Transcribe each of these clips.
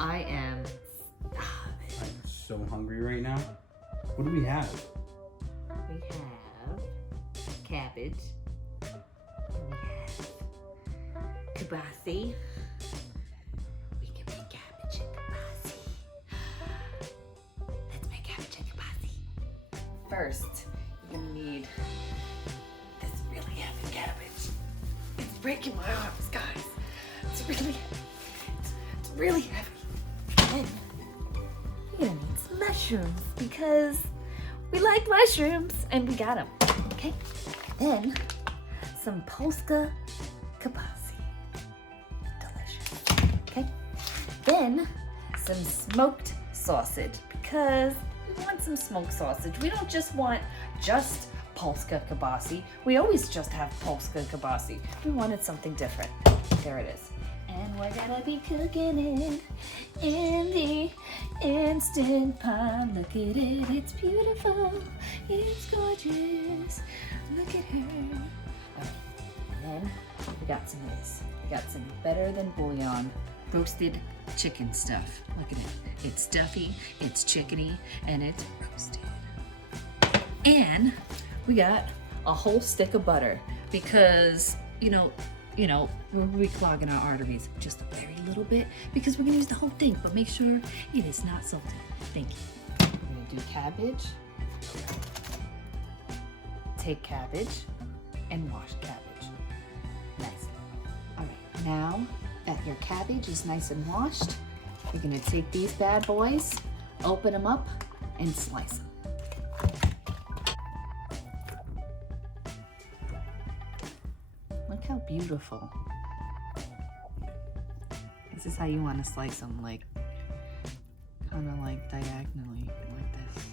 I am I'm so hungry right now. What do we have? We have cabbage. We have kielbasa. We can make cabbage and kielbasa. Let's make cabbage and kielbasa. First, you're gonna need this really heavy cabbage. It's breaking my arms, guys. It's really heavy. It's really heavy. Then you're gonna need some mushrooms because we like mushrooms and we got them. Okay. Then some Polska kielbasa. Delicious. Okay. Then some smoked sausage because we want some smoked sausage. We don't just want just Polska kielbasa. We always just have Polska kielbasa. We wanted something different. There it is. And we're gonna be cooking it in the Instant Pot. Look at it, it's beautiful, it's gorgeous. Look at her. And then we got some of this. We got some better than bouillon roasted chicken stuff. Look at it. It's stuffy, it's chickeny, and it's roasted. And we got a whole stick of butter because, you know, we're reclogging our arteries just a very little bit because we're gonna use the whole thing, but make sure it is not salty. Thank you. We're gonna do cabbage. Take cabbage and wash cabbage. Nice. All right, now that your cabbage is nice and washed, you're gonna take these bad boys, open them up, and slice them. Look how beautiful. This is how you want to slice them, like kind of like diagonally, like this.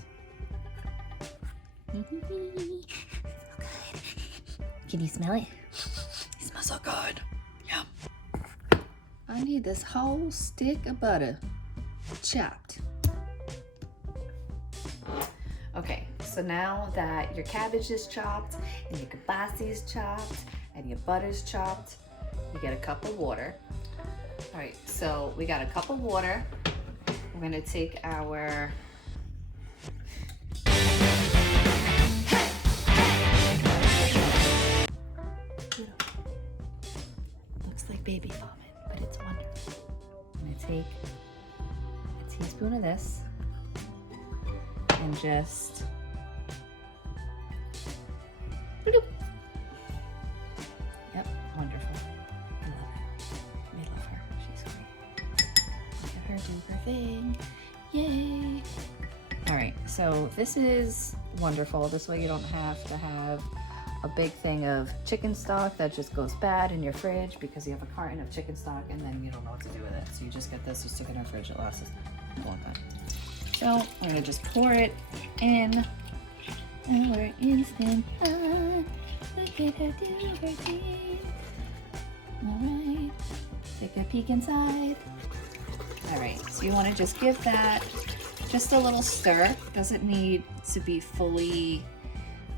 Can you smell it? It smells so good. Yum. I need this whole stick of butter chopped. Okay, so now that your cabbage is chopped and your kielbasa is chopped and your butter's chopped, you get a cup of water. All right, so we got a cup of water. We're gonna take our looks like baby vomit, but it's wonderful. I'm gonna take a teaspoon of this and just bloop. Yep, wonderful. I love it. We love her. She's great. Look at her do her thing. Yay! All right, so this is wonderful. This way you don't have to have a big thing of chicken stock that just goes bad in your fridge because you have a carton of chicken stock and then you don't know what to do with it. So you just get this, you stick it in our fridge, it lasts a long time. So I'm gonna just pour it in our Instant Pot. Look at her do her thing. All right, take a peek inside. All right, so you wanna just give that just a little stir. Doesn't need to be fully,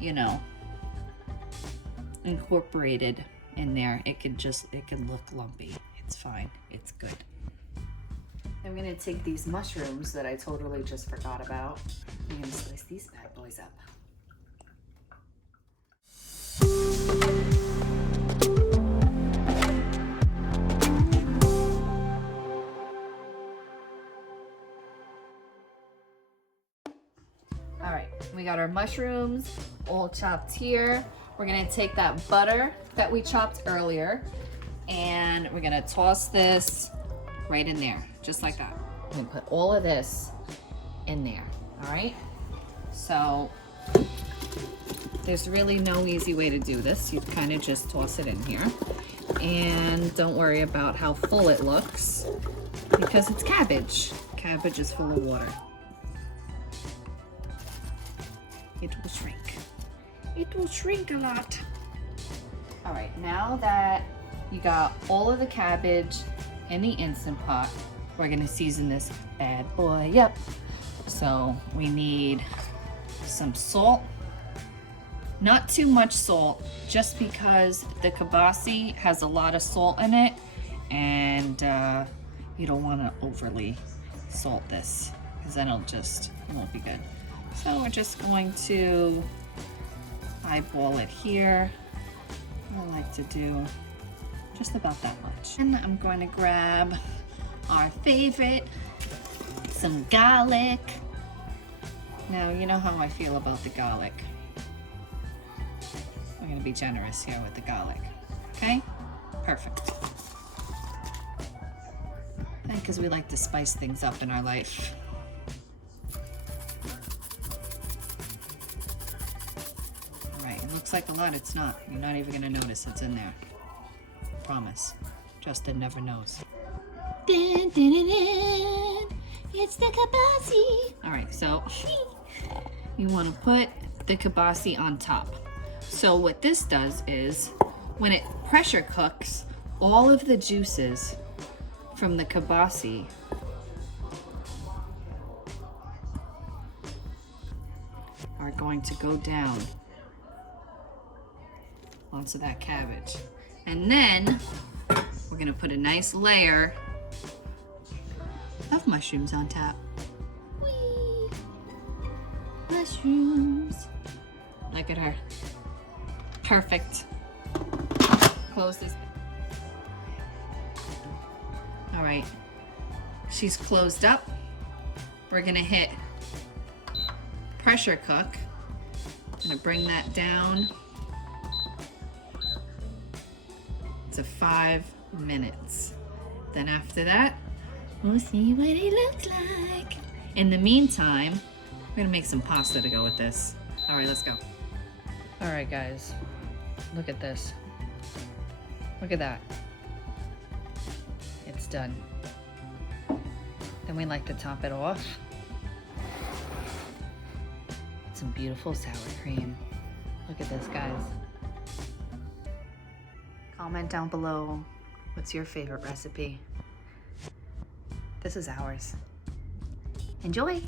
you know, incorporated in there. It can look lumpy. It's fine, it's good. I'm gonna take these mushrooms that I totally just forgot about. I'm gonna slice these bad boys up. All right, we got our mushrooms all chopped here. We're gonna take that butter that we chopped earlier and we're gonna toss this right in there, just like that. I'm gonna put all of this in there, all right? So there's really no easy way to do this. You kind of just toss it in here and don't worry about how full it looks because it's cabbage. Cabbage is full of water. It will shrink. It will shrink a lot. All right, now that you got all of the cabbage in the Instant Pot, we're gonna season this bad boy up. So we need some salt, not too much salt, just because the kielbasa has a lot of salt in it and you don't want to overly salt this because then it won't be good. So we're just going to eyeball it here. I like to do just about that much. And I'm going to grab our favorite, some garlic. Now, you know how I feel about the garlic. I'm going to be generous here with the garlic. Okay? Perfect. And because we like to spice things up in our life. All right, it looks like a lot. It's not. You're not even going to notice it's in there. Promise. Justin never knows. Dun, dun, dun, dun. It's the kielbasa. All right, so you want to put the kielbasa on top. So what this does is when it pressure cooks, all of the juices from the kielbasa are going to go down onto that cabbage. And then we're gonna put a nice layer of mushrooms on top. Whee! Mushrooms. Look at her. Perfect. Close this. All right, she's closed up. We're gonna hit pressure cook. I'm gonna bring that down to 5 minutes. Then after that, we'll see what it looks like. In the meantime, we're gonna make some pasta to go with this. All right, let's go. All right, guys, look at this. Look at that. It's done. Then we like to top it off with some beautiful sour cream. Look at this, guys. Comment down below, what's your favorite recipe? This is ours. Enjoy!